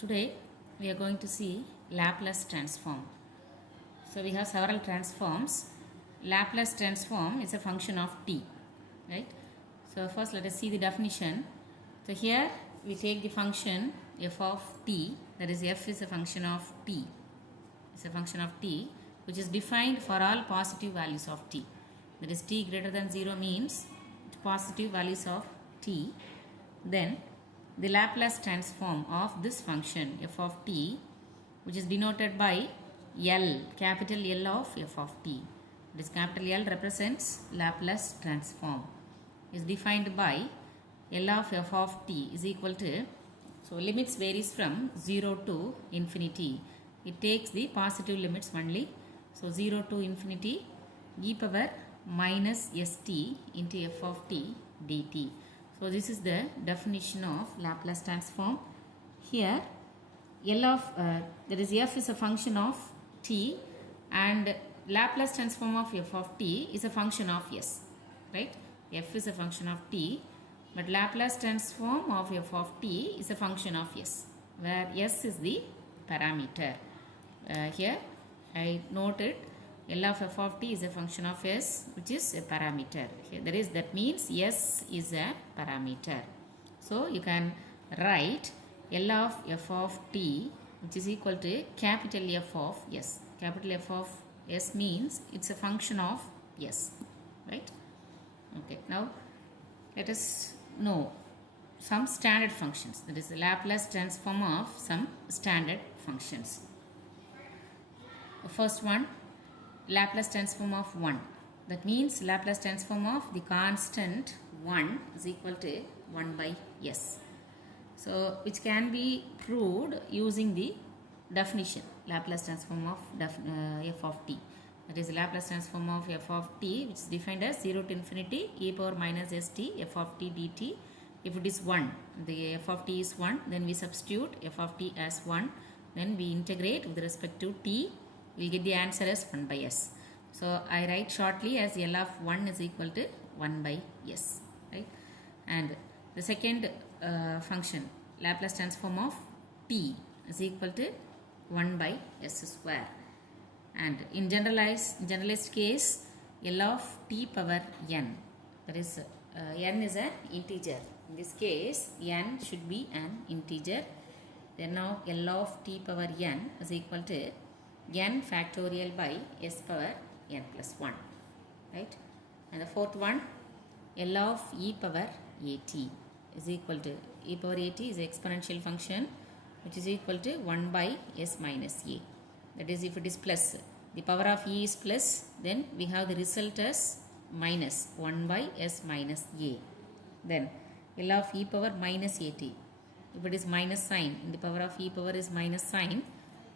Today we are going to see Laplace transform. So we have several transforms. Laplace transform is a function of t, right? So first let us see the definition. So here we take the function f of t, that is f is a function of t. It's a function of t which is defined for all positive values of t. That is t greater than 0 means positive values of t. Then the Laplace transform of this function f of t, which is denoted by L, capital L of f of t. This capital L represents Laplace transform, is defined by L of f of t is equal to, so limits varies from 0 to infinity. It takes the positive limits only. So 0 to infinity e power minus st into f of t dt. So this is the definition of Laplace transform. Here L of that is f is a function of t, and Laplace transform of f of t is a function of s, right? F is a function of t, but Laplace transform of f of t is a function of s, where s is the parameter. Here I noted L of f of t is a function of s, which is a parameter. Here, that means s is a parameter. So you can write L of f of t, which is equal to capital F of s. Capital F of s means it's a function of s, right? Okay, now let us know some standard functions. That is the Laplace transform of some standard functions. The first one, Laplace transform of 1. That means Laplace transform of the constant 1 is equal to 1 by s. So which can be proved using the definition Laplace transform of f of t. That is Laplace transform of f of t, which is defined as 0 to infinity e power minus st f of t dt. If it is 1, the f of t is 1, then we substitute f of t as 1. Then we integrate with respect to t. We get the answer as 1 by s. So I write shortly as L of 1 is equal to 1 by s, right? And the second function, Laplace transform of t is equal to 1 by s square. And in generalized case, L of t power n, that is n is an integer. In this case, n should be an integer. Then now L of t power n is equal to n factorial by s power n plus 1, right? And the fourth one, L of e power at is equal to, e power at is an exponential function which is equal to 1 by s minus a. That is, if it is plus, the power of e is plus, then we have the result as minus 1 by s minus a. Then L of e power minus at, if it is minus sign, the power of e power is minus sign,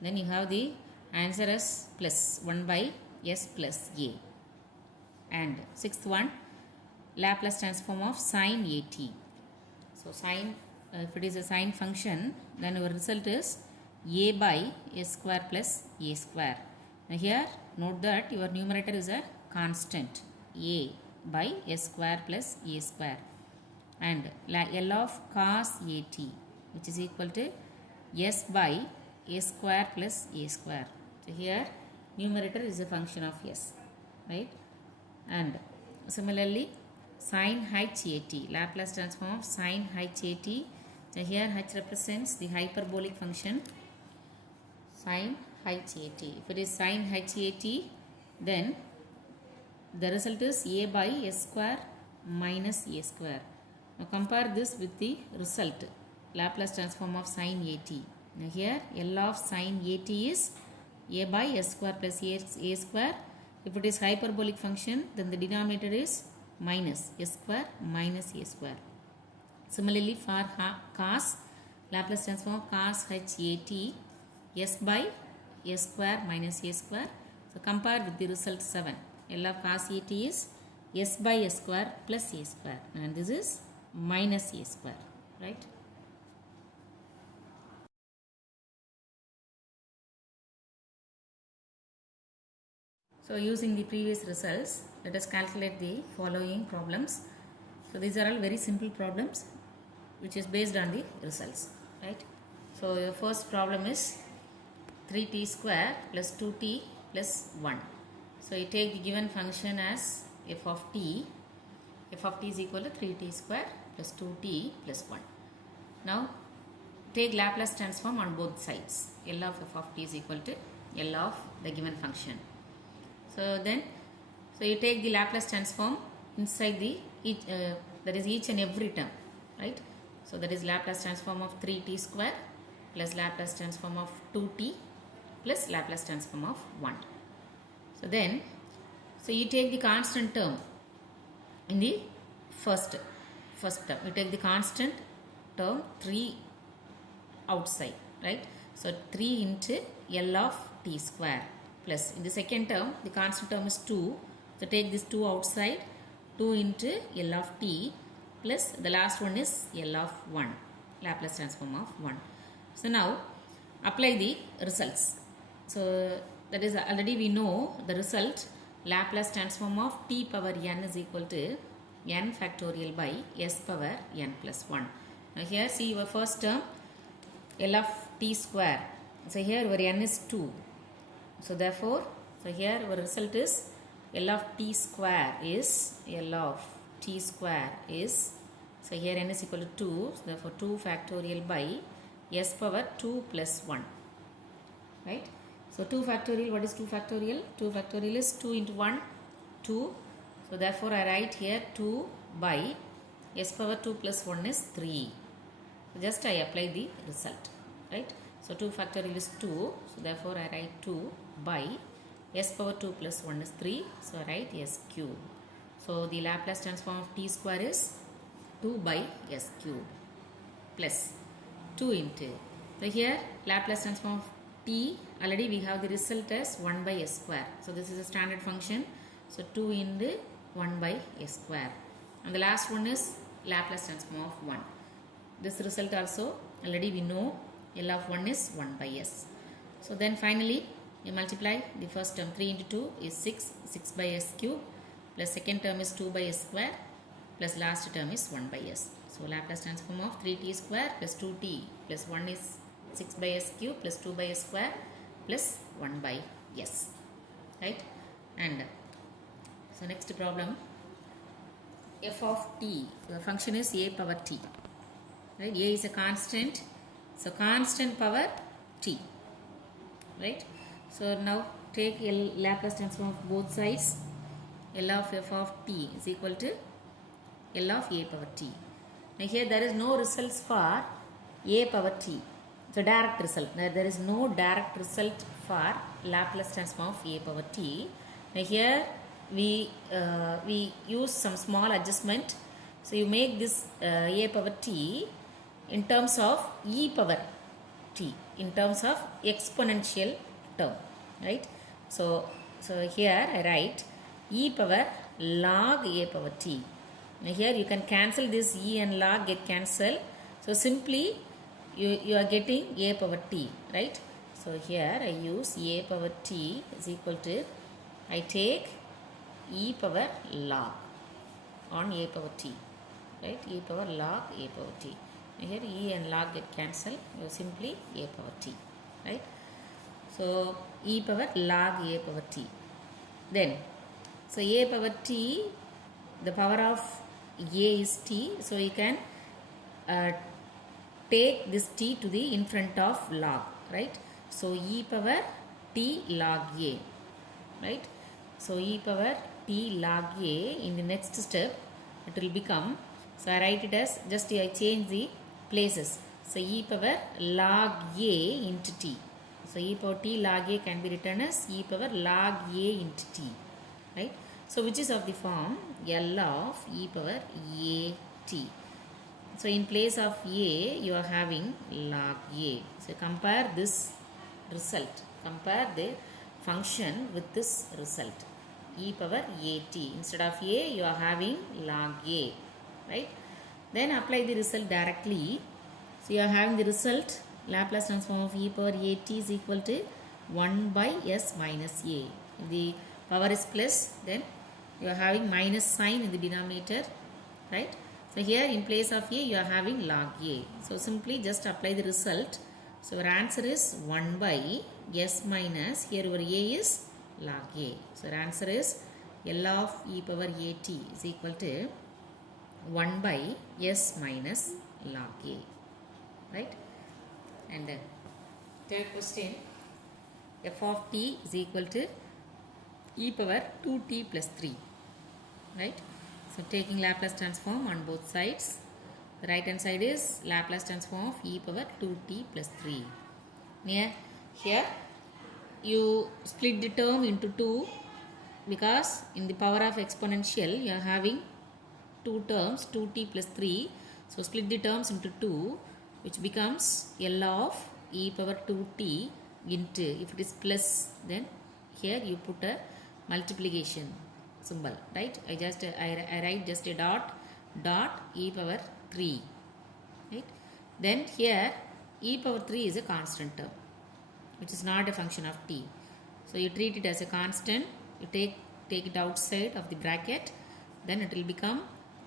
then you have the answer as plus 1 by s plus a. And sixth one, Laplace transform of sine at. So sine, if it is a sine function, then our result is a by s square plus a square. Now here note that your numerator is a constant, a by s square plus a square. And L of cos at, which is equal to s by a square plus a square. So here numerator is a function of s, right? And similarly sin h at, Laplace transform of sin h at. So here h represents the hyperbolic function sin h at. If it is sin h at, then the result is a by s square minus a square. Now compare this with the result Laplace transform of sin at. Now here L of sin at is a by s square plus a square. If it is hyperbolic function, then the denominator is minus s square minus a square. Similarly for cos, Laplace transform of cos h at, s by s square minus a square. So compare with the result 7. L of cos at is s by s square plus a square, and this is minus a square, right? So using the previous results, let us calculate the following problems. So these are all very simple problems which is based on the results, right? So your first problem is 3t square plus 2t plus 1. So you take the given function as f of t. F of t is equal to 3t square plus 2t plus 1. Now take Laplace transform on both sides. L of f of t is equal to L of the given function. So you take the Laplace transform inside the that is each and every term, right? So that is Laplace transform of 3t square plus Laplace transform of 2t plus Laplace transform of 1. So you take the constant term in the first term. You take the constant term 3 outside, right? So 3 into L of t square plus in the second term the constant term is 2. So take this 2 outside, 2 into L of t plus the last one is L of 1, Laplace transform of 1. So now apply the results. So that is already we know the result, Laplace transform of t power n is equal to n factorial by s power n plus 1. Now here see your first term L of t square. So here our n is 2. So therefore, so here our result is L of t square is L of t square is, so here n is equal to 2. So therefore 2 factorial by s power 2 plus 1, right? So 2 factorial, what is 2 factorial? 2 factorial is 2 into 1, 2. So therefore I write here 2 by s power 2 plus 1 is 3. So just I apply the result, right? So 2 factorial is 2. So therefore I write 2 by s power 2 plus 1 is 3. So I write s cube. So the Laplace transform of t square is 2 by s cube plus 2 into. So here Laplace transform of t, already we have the result as 1 by s square. So this is a standard function. So 2 into 1 by s square. And the last one is Laplace transform of 1. This result also already we know L of 1 is 1 by s. So then finally you multiply the first term, 3 into 2 is 6, 6 by s cube plus second term is 2 by s square plus last term is 1 by s. So Laplace transform of 3t square plus 2t plus 1 is 6 by s cube plus 2 by s square plus 1 by s, right? And so next problem, f of t, the function is a power t, right? A is a constant, so constant power t, right? So now take Laplace transform of both sides. L of f of t is equal to L of a power t. Now here there is no results for a power t. So direct result. Now there is no direct result for Laplace transform of a power t. Now here we use some small adjustment. So you make this a power t in terms of e power t, in terms of exponential term, right? So here I write e power log a power t. Now here you can cancel this e and log, get cancelled. So simply you are getting a power t, right? So here I use a power t is equal to, I take e power log on a power t, right? E power log a power t. Here e and log get cancelled, you simply a power t, right? So e power log a power t. Then so a power t, the power of a is t, so you can take this t to the in front of log, right? So e power t log a, right? So e power t log a, in the next step it will become, so I write it as, just I change the places. So e power log a into t. So e power t log a can be written as e power log a into t, right? So which is of the form L of e power a t. So in place of a you are having log a. So compare this result, compare the function with this result, e power a t. Instead of a you are having log a, right? Then apply the result directly. So you are having the result, Laplace transform of e power a t is equal to 1 by s minus a. If the power is plus, then you are having minus sign in the denominator, right? So here in place of a you are having log a. So simply just apply the result So our answer is 1 by s minus, here our a is log a. So our answer is L of e power at is equal to 1 by s minus log a. Right? And then third question, f of t is equal to e power 2t plus 3. Right? So taking Laplace transform on both sides. The right hand side is Laplace transform of e power 2t plus 3. Here you split the term into 2 because in the power of exponential you are having two terms 2t plus 3. So split the terms into 2, which becomes L of e power 2t into, if it is plus, then here you put a multiplication symbol, right? I write just a dot e power 3, right? Then here e power 3 is a constant term, which is not a function of t. So you treat it as a constant, you take it outside of the bracket, then it will become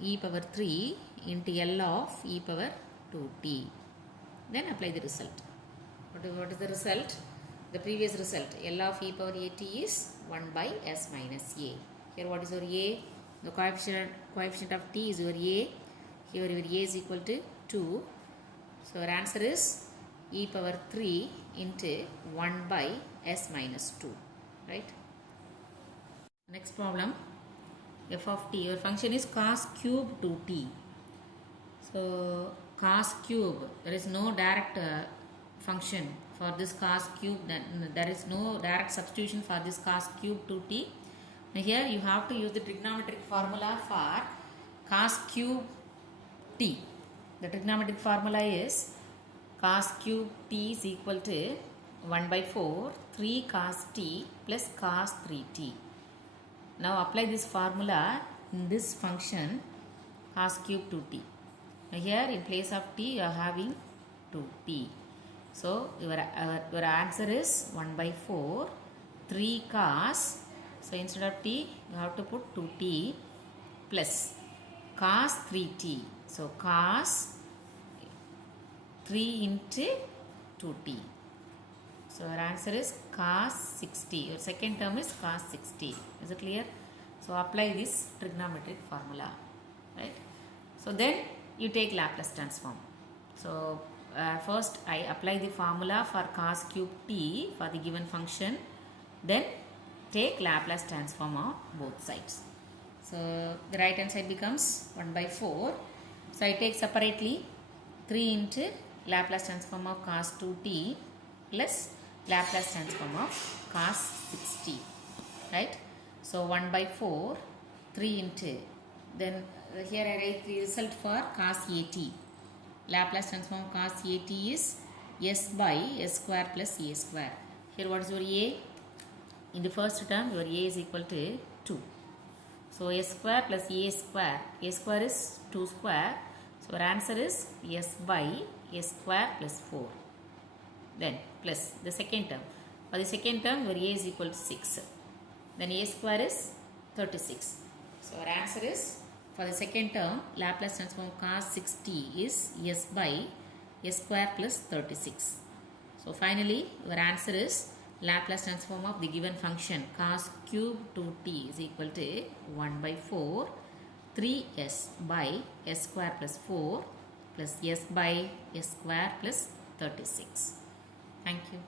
e power 3 into L of e power 2t. Then apply the result. What is the result? The previous result, L of e power at is 1 by s minus a. Here what is your a? The coefficient of t is your a. Here your a is equal to 2. So our answer is e power 3 into 1 by s minus 2. Right? Next problem, f of t. Your function is cos cube 2t. So cos cube, there is no direct function for this cos cube. There is no direct substitution for this cos cube 2t. Now here you have to use the trigonometric formula for cos cube t. The trigonometric formula is cos cube t is equal to 1 by 4 3 cos t plus cos 3t. Now apply this formula in this function cos cube 2t. Now here in place of t you are having 2t. So your answer is 1 by 4 3 cos. So instead of t you have to put 2t plus cos 3t. So cos 3 into 2t. So our answer is cos 60. Your second term is cos 60. Is it clear? So apply this trigonometric formula. Right? So then you take Laplace transform. So first I apply the formula for cos cube t for the given function. Then take Laplace transform on both sides. So the right hand side becomes 1 by 4. So I take separately 3 into Laplace transform of cos 2t plus Laplace transform of cos 6t. Right? So 1 by 4, 3 into, then here I write the result for cos at. Laplace transform of cos at is s by s square plus a square. Here what is your a? In the first term your a is equal to 2. So s square plus a square is 2 square. So our answer is s by s square plus 4. Then plus the second term. For the second term your a is equal to 6. Then a square is 36. So our answer is, for the second term, Laplace transform cos 6t is s by s square plus 36. So finally your answer is Laplace transform of the given function cos cube 2t is equal to 1 by 4 3s by s square plus 4 plus s by s square plus 36. Thank you.